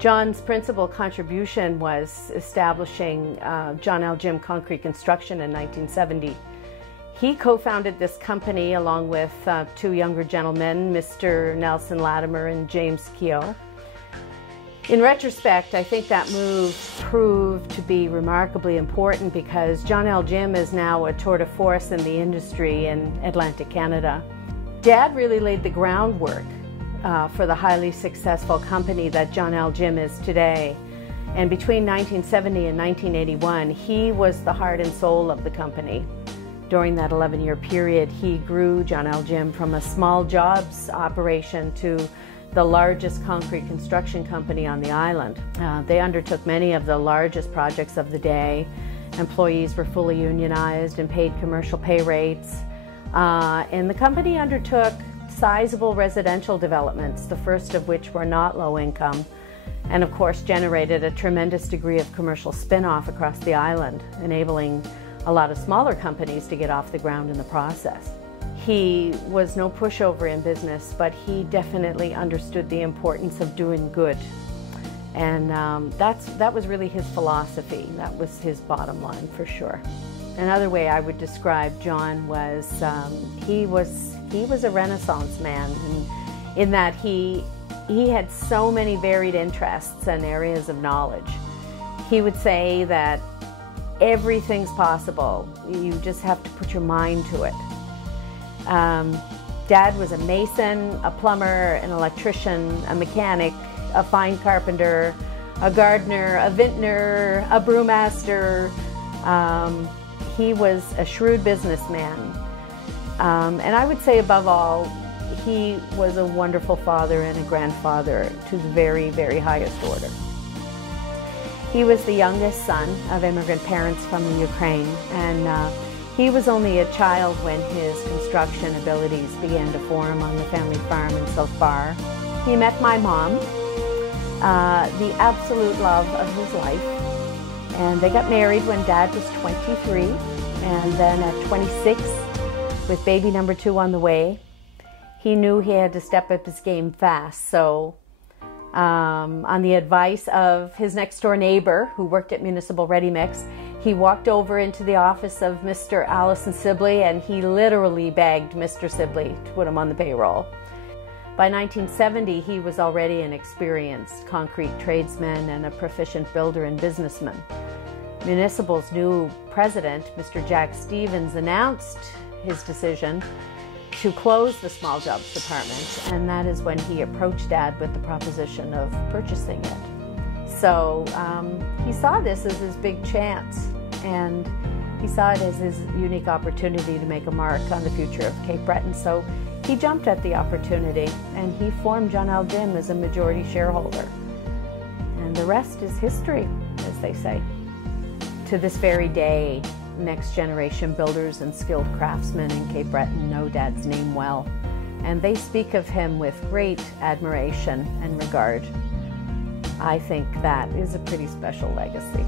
John's principal contribution was establishing John L. Jim Concrete Construction in 1970. He co-founded this company along with two younger gentlemen, Mr. Nelson Latimer and James Keogh. In retrospect, I think that move proved to be remarkably important because John L. Jim is now a tour de force in the industry in Atlantic Canada. Dad really laid the groundwork for the highly successful company that John L. Jim is today. And between 1970 and 1981, he was the heart and soul of the company. During that 11-year period, he grew John L. Jim from a small jobs operation to the largest concrete construction company on the island. They undertook many of the largest projects of the day. Employees were fully unionized and paid commercial pay rates. And the company undertook sizable residential developments, the first of which were not low income, and of course generated a tremendous degree of commercial spin-off across the island, enabling a lot of smaller companies to get off the ground in the process. He was no pushover in business, but he definitely understood the importance of doing good. And that was really his philosophy. That was his bottom line for sure. Another way I would describe John was he was a Renaissance man in that he had so many varied interests and areas of knowledge. He would say that everything's possible. You just have to put your mind to it. Dad was a mason, a plumber, an electrician, a mechanic, a fine carpenter, a gardener, a vintner, a brewmaster. He was a shrewd businessman. And I would say above all, he was a wonderful father and a grandfather to the very, very highest order. He was the youngest son of immigrant parents from the Ukraine, and he was only a child when his construction abilities began to form on the family farm in South Bar. He met my mom, the absolute love of his life, and they got married when Dad was 23, and then at 26, with baby number 2 on the way, he knew he had to step up his game fast. So on the advice of his next door neighbor who worked at Municipal Ready Mix, he walked over into the office of Mr. Allison Sibley and he literally begged Mr. Sibley to put him on the payroll. By 1970, he was already an experienced concrete tradesman and a proficient builder and businessman. Municipal's new president, Mr. Jack Stevens, announced his decision to close the small jobs department, and that is when he approached Dad with the proposition of purchasing it. So he saw this as his big chance, and he saw it as his unique opportunity to make a mark on the future of Cape Breton. So he jumped at the opportunity, and he formed John L. Jim as a majority shareholder. And the rest is history, as they say. To this very day, next generation builders and skilled craftsmen in Cape Breton know Dad's name well, and they speak of him with great admiration and regard. I think that is a pretty special legacy.